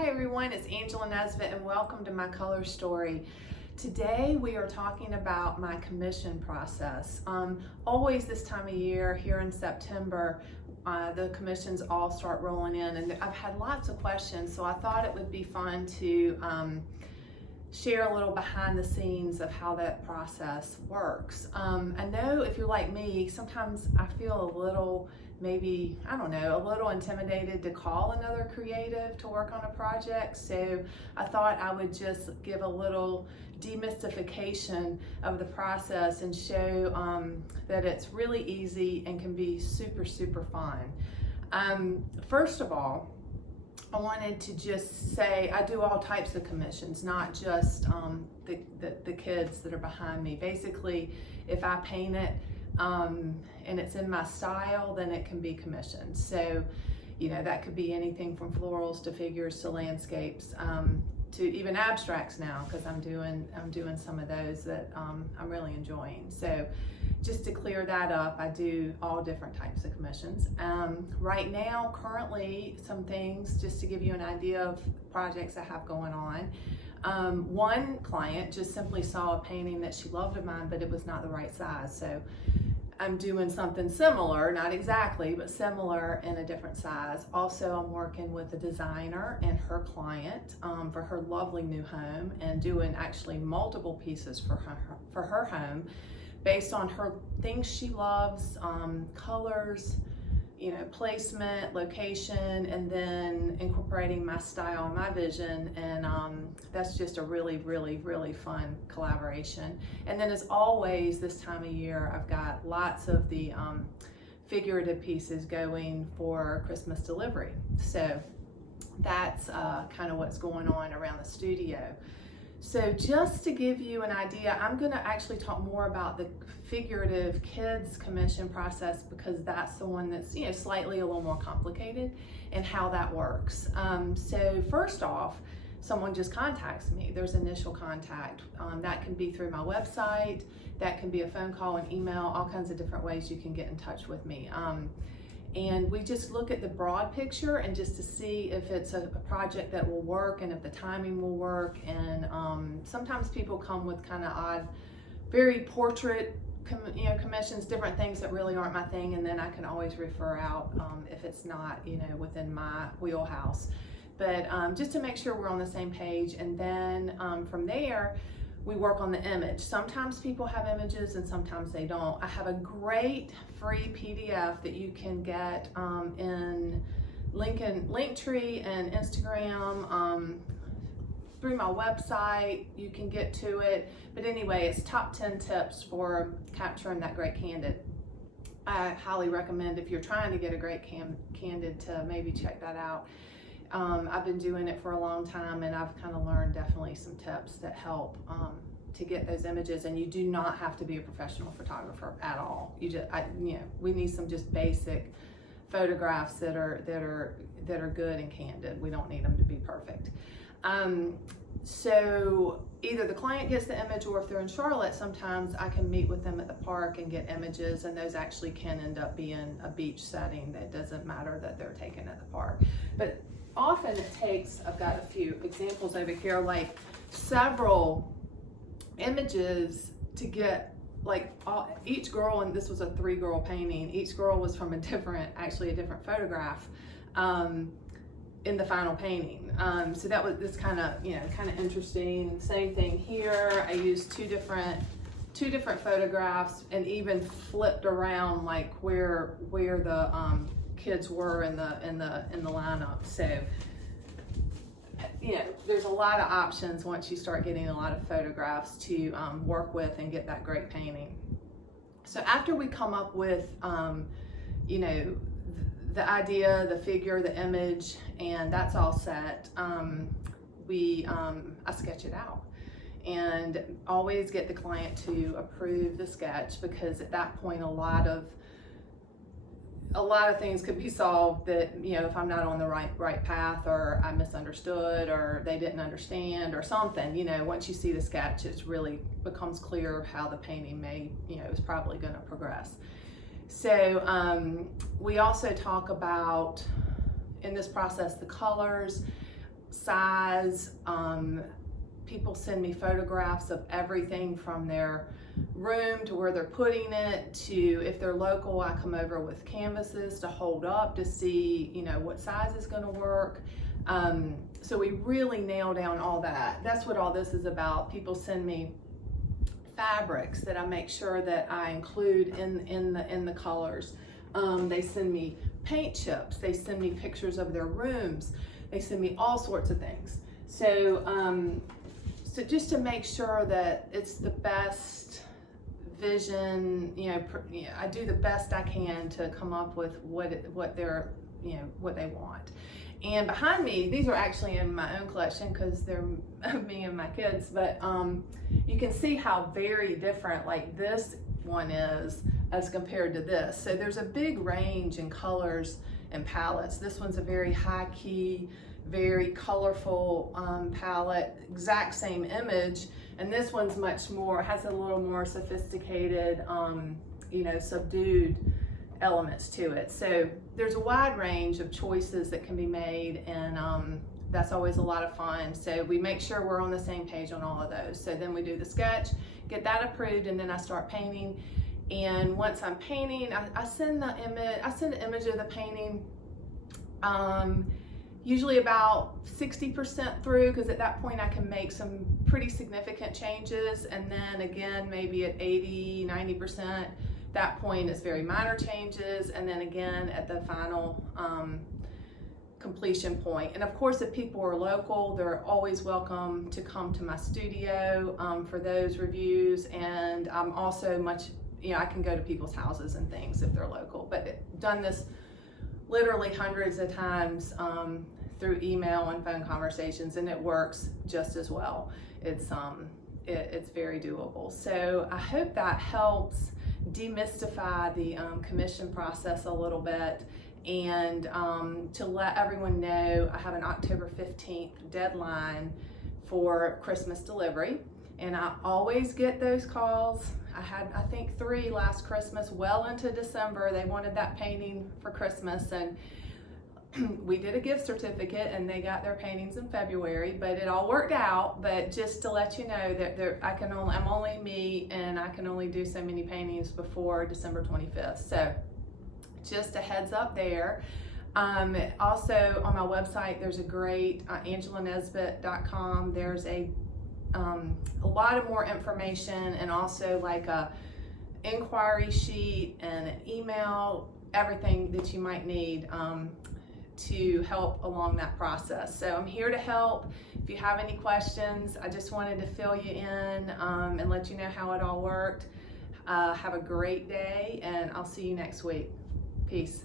Hi everyone, it's Angela Nesbitt and welcome to my color story. Today we are talking about my commission process. Always this time of year, here in September, the commissions all start rolling in, and I've had lots of questions, so I thought it would be fun to share a little behind the scenes of how that process works. I know if you're like me, sometimes I feel a little, maybe, I don't know, a little intimidated to call another creative to work on a project. So I thought I would just give a little demystification of the process and show that it's really easy and can be super, super fun. First of all, I wanted to just say I do all types of commissions, not just the kids that are behind me. Basically, if I paint it and it's in my style, then it can be commissioned. So, you know, that could be anything from florals to figures to landscapes to even abstracts now, because I'm doing some of those that I'm really enjoying. So just to clear that up, I do all different types of commissions. Right now, currently, some things just to give you an idea of projects I have going on. One client just simply saw a painting that she loved of mine, but it was not the right size. So I'm doing something similar, not exactly, but similar in a different size. Also, I'm working with a designer and her client for her lovely new home, and doing actually multiple pieces for her home based on her things she loves, colors, you know, placement, location, and then incorporating my style and my vision, and that's just a really, really, really fun collaboration. And then as always, this time of year, I've got lots of the figurative pieces going for Christmas delivery. So that's kind of what's going on around the studio. So just to give you an idea, I'm going to actually talk more about the figurative kids commission process, because that's the one that's, you know, slightly a little more complicated, and how that works. So first off, someone just contacts me. There's initial contact. That can be through my website, that can be a phone call, an email, all kinds of different ways you can get in touch with me. And we just look at the broad picture and just to see if it's a project that will work and if the timing will work. And sometimes people come with kind of odd, very portrait commissions, different things that really aren't my thing, and then I can always refer out if it's not, you know, within my wheelhouse. But just to make sure we're on the same page, and then from there, we work on the image. Sometimes people have images and sometimes they don't. I have a great free PDF that you can get in Linktree and Instagram, through my website. You can get to it. But anyway, it's top 10 tips for capturing that great candid. I highly recommend, if you're trying to get a great candid, to maybe check that out. I've been doing it for a long time, and I've kind of learned definitely some tips that help to get those images. And you do not have to be a professional photographer at all. You know, we need some just basic photographs that are good and candid. We don't need them to be perfect. So either the client gets the image, or if they're in Charlotte, sometimes I can meet with them at the park and get images, and those actually can end up being a beach setting. That doesn't matter that they're taken at the park. But often it takes, I've got a few examples over here, like several images to get, like each girl, and this was a 3-girl painting, each girl was from a different photograph in the final painting. So that was this kind of interesting. Same thing here. I used two different photographs, and even flipped around like where the kids were in the lineup. So, you know, there's a lot of options once you start getting a lot of photographs to work with and get that great painting. So after we come up with, you know, the idea, the figure, the image, and that's all set, I sketch it out, and always get the client to approve the sketch, because at that point a lot of things could be solved, that, you know, if I'm not on the right path, or I misunderstood, or they didn't understand, or something. You know, once you see the sketch, it really becomes clear how the painting is probably going to progress. So we also talk about, in this process, the colors. size. People send me photographs of everything from their room to where they're putting it, to if they're local, I come over with canvases to hold up to see, you know, what size is going to work. So we really nail down all that. That's what all this is about. People send me fabrics that I make sure that I include in the colors. They send me paint chips. They send me pictures of their rooms. They send me all sorts of things. So so just to make sure that it's the best vision, you know, I do the best I can to come up with what they're, you know, what they want. And behind me, these are actually in my own collection because they're me and my kids, but you can see how very different like this one is as compared to this. So there's a big range in colors and palettes. This one's a very high key, very colorful palette, exact same image, and this one's much more, has a little more sophisticated, you know, subdued elements to it. So there's a wide range of choices that can be made, and that's always a lot of fun. So we make sure we're on the same page on all of those. So then we do the sketch, get that approved, and then I start painting. And once I'm painting, I send the image. I send an image of the painting. Usually about 60% through, because at that point I can make some pretty significant changes, and then again maybe at 80-90%, that point is very minor changes, and then again at the final completion point. And of course, if people are local, they're always welcome to come to my studio for those reviews, and I'm also much, you know, I can go to people's houses and things if they're local, but done this literally hundreds of times through email and phone conversations, and it works just as well. It's very doable. So I hope that helps demystify the commission process a little bit, and to let everyone know I have an October 15th deadline for Christmas delivery, and I always get those calls. I had, I think, 3 last Christmas, well into December. They wanted that painting for Christmas, and we did a gift certificate, and they got their paintings in February, but it all worked out. But just to let you know that I'm only me, and I can only do so many paintings before December 25th. So just a heads up there. Also on my website, there's a great angelanesbitt.com. There's a lot of more information, and also like a inquiry sheet and an email, everything that you might need to help along that process. So I'm here to help. If you have any questions, I just wanted to fill you in and let you know how it all worked. Have a great day, and I'll see you next week. Peace.